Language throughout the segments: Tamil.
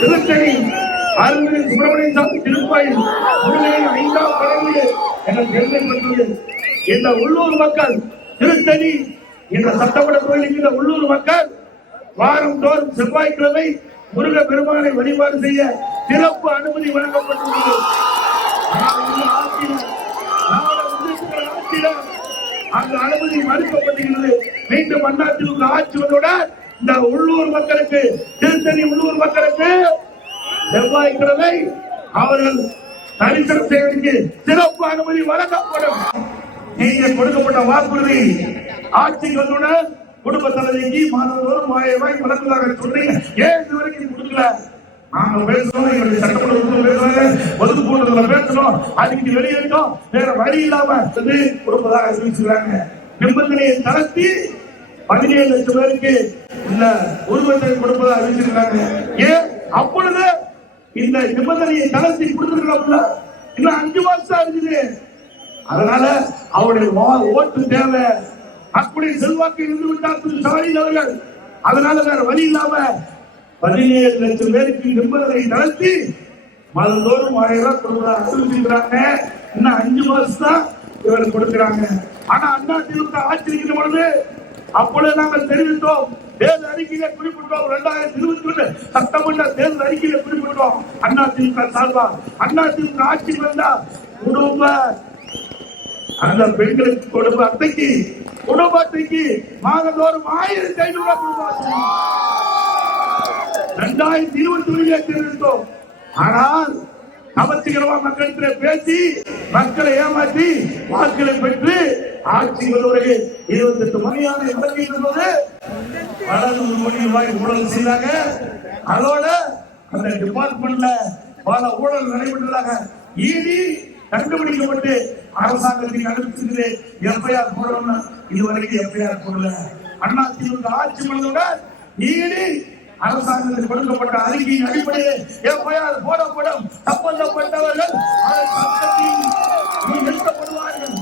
திருத்தணி அருள்மிகு சுப்பிரமணிய சாமி திருக்கோயில் முருகனின் 5ஆம் படைவீடு என பெருமை பெற்றது. இந்த உள்ளூர் மக்கள் திருத்தணி இந்த சட்டமன்ற கோயிலுக்கு இந்த உள்ளூர் மக்கள் வாரம் தோறும் செவ்வாய்க்கிழமை முருக பெருமானை வழிபாடு செய்ய சிறப்பு அனுமதி வழங்கப்பட்டுள்ளது. அந்த அனுமதி மறுக்கப்படுகிறது. மீண்டும் அதிமுக ஆட்சி வந்தவுடன் இந்த உள்ளூர் மக்களுக்கு திருத்தணி உள்ளூர் மக்களுக்கு செவ்வாய்க்கிழமை அவர்கள் தரிசனம் செய்வதற்கு சிறப்பு அனுமதி வழங்கப்படும். நீங்க கொடுக்கப்பட்ட வாக்குறுதி ஆட்சிக்கு வந்தவுடன் குடும்ப தலைவிக்கு மாதந்தோறும் 1000 ரூபாய் வழங்குவதாக சொன்னீங்க. ஏன் இதுவரைக்கும் கொடுக்கல? நாங்க பேசணும், எங்களுடைய சட்டமன்ற பேசுறாங்க, ஒதுக்கு போட்டதுல பேசணும், அதுக்கு வெளியேறோம், வேற வழி இல்லாம கொடுப்பதாக அறிவிச்சுக்கிறாங்க. நிபந்தனையை தளர்த்தி 17 லட்சம் பேருக்கு இந்த உருவத்தை கொடுப்பதாக அறிவிச்சிருக்காங்க. ஏன் அப்பொழுது இந்த நிபந்தனையை தளர்த்தி கொடுத்துருக்கோம்ல, இன்னும் 5 மாசம் இருக்குது. அதனால அவருடைய ஓட்டு தேவை. அப்படி செல்வாக்கு இருந்து விட்டார் ஸ்டாலின் அவர்கள். அதனால வேற வழி இல்லாம 17 லட்சம் பேருக்கு நிபந்தனை நடத்தி மாதந்தோறும் 1000 ரூபாய் கொடுக்கிறாங்க. இன்னும் 5 மாசம் தான் இவர்கள் கொடுக்கிறாங்க. ஆனா அதிமுக ஆட்சி இருக்கிற பொழுது அப்பொழுது நாங்கள் தெரிவித்தோம், தேர்தல் அறிக்கையில குறிப்பிட்டோம், 2021 சட்டமன்ற தேர்தல் அறிக்கையில குறிப்பிட்டோம். அதிமுக சார்பா அதிமுக ஆட்சி வந்தா குடும்ப அந்த பெண்களுக்கு கொடுப்ப அட்டைக்கு குடும்ப அட்டைக்கு மாதந்தோறும் 1500 ரூபாய் கொடுப்பாங்க. 2021 தெரிவித்தோம். ஆனால் கவர்ச்சிகரமா மக்களிடத்தில் பேசி மக்களை ஏமாற்றி வாக்குகளை பெற்று ஆட்சி வருவதற்கு 28 மணியான இறங்கியிருந்தது. பல 100 கோடி ரூபாய் ஊழல் செய்தாங்க. அதோட அந்த டிபார்ட்மெண்ட்ல பல ஊழல் நடைபெற்றதாக இடி கண்டுபிடிக்கப்பட்டு அரசாங்கத்துக்கு அனுப்பிச்சிருந்தது. எஃப்ஐஆர் போடணும், இதுவரைக்கும் எஃப்ஐஆர் போடல. அதிமுக ஆட்சி பண்ணதுடன் இடி அரசாங்கத்தில் கொடுக்கப்பட்ட அறிக்கையின் அடிப்படையில் எஃப்ஐஆர் போடப்படும். சம்பந்தப்பட்டவர்கள் நிறுத்தப்படுவார்கள்.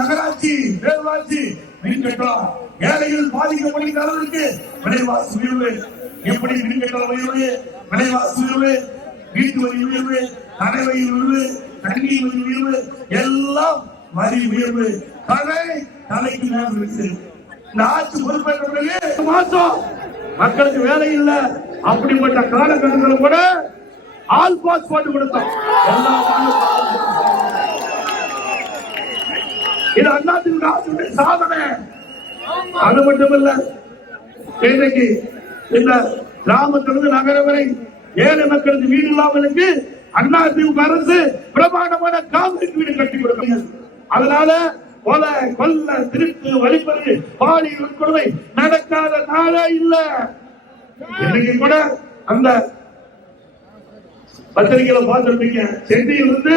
நகராட்சி பேரூராட்சி மின் கட்டணம் ஏழைகள் பாதிக்கப்படுகிற அளவிற்கு விலைவாசி உயர்வு. எப்படி மின் கட்டணம் உயர்வு, விலைவாசி உயர்வு, வீட்டு வரி உயர்வு, நடைவரி உயர்வு, தண்ணீர் வரி உயர்வு, எல்லாம் வரி உயர்வு. தலைக்கு நேரம் இருக்கு. இந்த ஆட்சி பொறுப்பேற்ற பிறகு மாசம் மக்களுக்கு வேலை இல்லை. அப்படிப்பட்ட காலகட்டத்தில் கூட ஆல் பாஸ் போட்டு கொடுத்தோம். இது அதிமுக ஆட்சியுடைய சாதனை. அது மட்டுமல்ல, இன்றைக்கு இந்த கிராமத்திலிருந்து நகரம் வரை ஏழை மக்களுக்கு வீடு இல்லாமலுக்கு அதிமுக அரசு பிரமாண்டமான காங்கிரீட் வீடு கட்டி கொடுக்கிறது. அதனால கொலை, கொல்ல, திருட்டு, வழிபறி, பாலியல் வன்கொடுமை நடக்காத நாளே இல்ல. இன்னைக்கு கூட அந்த பத்திரிகையில பார்த்திருப்பீங்க, சென்னையிலிருந்து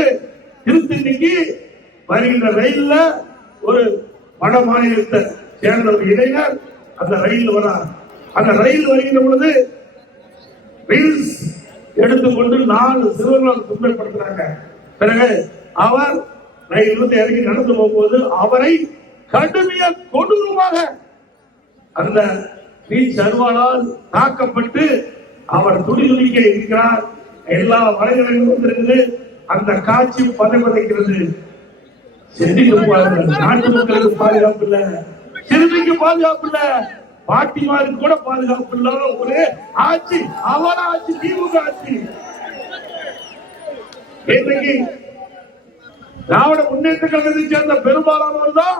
திருத்தணிக்கு வருகின்ற ரயில்ல ஒரு வட மாநிலத்தை சேர்ந்த ஒரு இளைஞர் அந்த ரயில் வரார். அந்த ரயில் வருகின்ற பொழுது ரீல்ஸ் எடுத்துக்கொண்டு 4 சிறுவர்களை துன்பப்படுத்துறாங்க. பிறகு அவர் ரயிலிருந்து இறங்கி நடந்து போகும்போது அவரை கடுமையா கொடூரமாக அந்த பீச் அருவாளால் தாக்கப்பட்டு அவர் துடிதுடிக்க இருக்கிறார். எல்லா வலைகளிலும் வந்திருக்குது. அந்த காட்சி பதைக்கிறது. நாட்டு மக்களுக்கு பாதுகாப்பு இல்ல, சிறுமிக்கு பாதுகாப்பு இல்ல, பாட்டிமாருக்கு கூட பாதுகாப்பு இல்லாத ஒரு ஆட்சி அவர ஆட்சி, திமுக ஆட்சி. இன்றைக்கு திராவிட முன்னேற்ற கழகத்தை சேர்ந்த பெரும்பாலானவர் தான்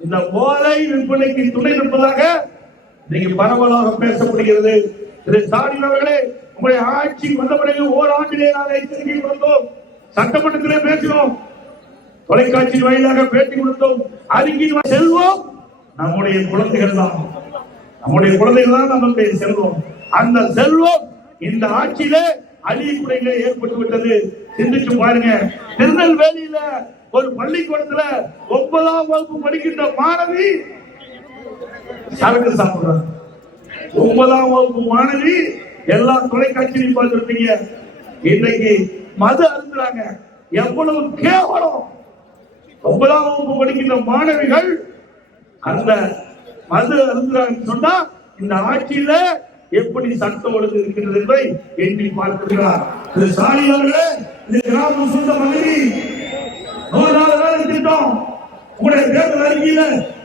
இந்த போதை விற்பனைக்கு துணை நிற்பதாக நீங்க பரவலாக பேசப்படுகிறது. திரு ஸ்டாலின் அவர்களே, உங்களுடைய ஆட்சி வந்த பிறகு ஓராண்டிலே நாங்கள் எச்சரிக்கை கொடுத்தோம், சட்டமன்றத்திலே பேசினோம், தொலைக்காட்சி வாயிலாக பேட்டி கொடுத்தோம். அறிக்கையின் செல்வம் நம்முடைய குழந்தைகள் தான், நம்முடைய குழந்தைகள் தான் நம்முடைய செல்வம். அந்த செல்வம் இந்த ஆட்சியிலே அழியக்குறையிலே ஏற்பட்டு விட்டது. சிந்திச்சு பாருங்க. திருநெல்வேலியில ஒரு பள்ளிக்கூடத்துல 9ஆம் வகுப்பு படிக்கின்ற மாணவி சரக்கு சாப்பிடுறாங்க. 9ஆம் வகுப்பு மாணவி எல்லா தொலைக்காட்சியிலையும் பார்த்திருப்பீங்க. இன்னைக்கு மது அருந்துறாங்க. எவ்வளவு கேவலம்! 9ஆம் வகுப்பு படிக்கின்ற மாணவிகள் அந்த மது அருந்துறாங்கன்னு சொன்னா இந்த ஆட்சியில எப்படி சட்டம் ஒழுங்கு இருக்கிறது என்பதை எண்ணி பார்க்கிறார். ஸ்டாலின் அவர்களே, இந்த கிராம சொந்த மனைவி 100 வேலை திட்டம் உங்களுடைய தேர்தல் அறிக்கையில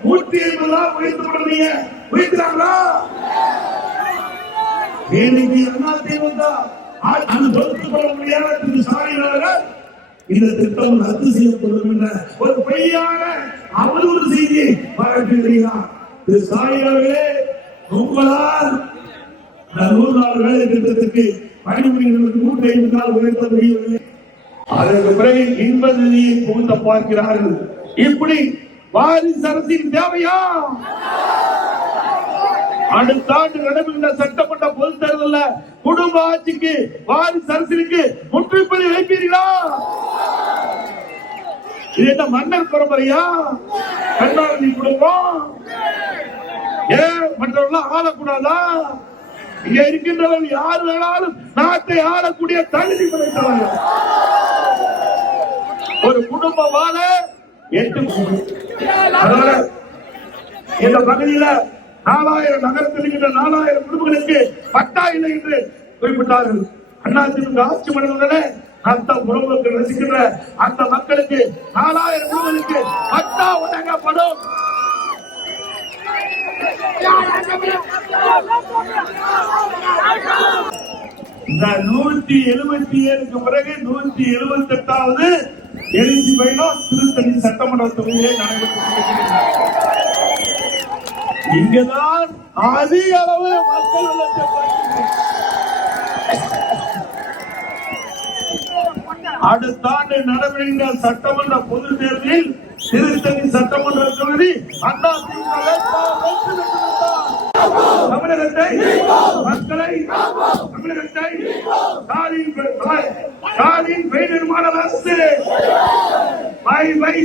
150 உயர்த்தப்படுறீங்க, உயர்த்துறாங்களா? இன்னைக்கு அதிமுக அது பொறுத்துக் கொள்ள முடியாத திரு ஸ்டாலின் அவர்கள் இந்த திட்டம் ரத்து செய்யப்படும் என்ற ஒரு பொய்யான அவதூறு செய்தியை பரப்புகிறார். திரு ஸ்டாலின் அவர்களே, உங்களால் 100 நாள் வேலை திட்டத்திற்கு பணிபுரிகளுக்கு 150 நாள் உயர்த்த முடியவில்லை. அதற்கு பிறகு இன்ப நிதியை புகுத்த பார்க்கிறார்கள். இப்படி வாரிசு அரசின் தேவையா? அடுத்த ஆண்டு நடைபெறுகின்ற சட்டமன்ற பொதுத் தேர்தலில் குடும்ப ஆட்சிக்கு வாரிசு அரசிற்கு முற்றுப்புள்ளி வைப்பீர்களா? இது என்ன மன்னர் பரம்பரையா? கருணாநிதி குடும்பம் ஏன் மற்றவர்கள் ஆளக்கூடாதா? இங்க இருக்கின்றவர்கள் யார் வேணாலும் நாட்டை ஆளக்கூடிய தகுதி படைத்தவர்கள். ஒரு குடும்பமான 8 இந்த பகுதியில 4000 நகரத்தில் இருக்கின்ற 4000 குடும்பங்களுக்கு பட்டா இல்லை என்று குறிப்பிட்டார்கள். அதிமுக ஆட்சி மன்றத்திலே அந்த குடும்பங்கள் வசிக்கின்ற அந்த மக்களுக்கு 4000 குடும்பங்களுக்கு பட்டா வழங்கப்படும். இந்த 177க்கு பிறகு 178வது எழுச்சி பயணம் திருத்தணி சட்டமன்ற தொகுதியிலே நடைபெற்று இங்கதான் அதிக அளவு மக்கள் அடுத்த ஆண்டு நடைபெறுகின்ற சட்டமன்ற பொது தேர்தலில் திருத்தணி சட்டமன்ற தொகுதி தமிழகத்தை மக்களை தமிழகத்தை ஸ்டாலின் பெயர் நிர்மாண அரசு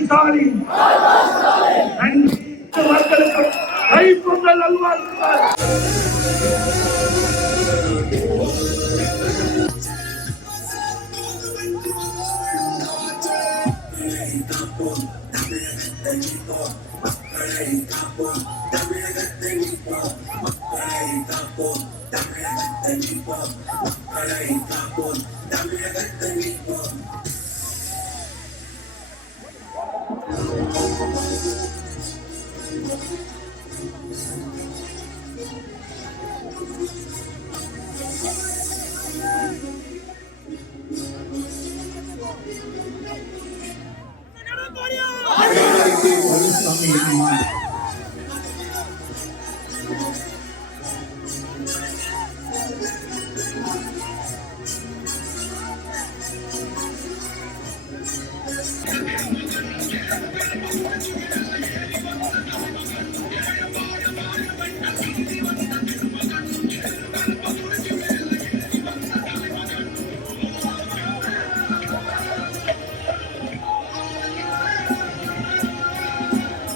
ஸ்டாலின் மக்களுக்கு கைப்பொங்கல் நல்வாழ்த்துக்கள்.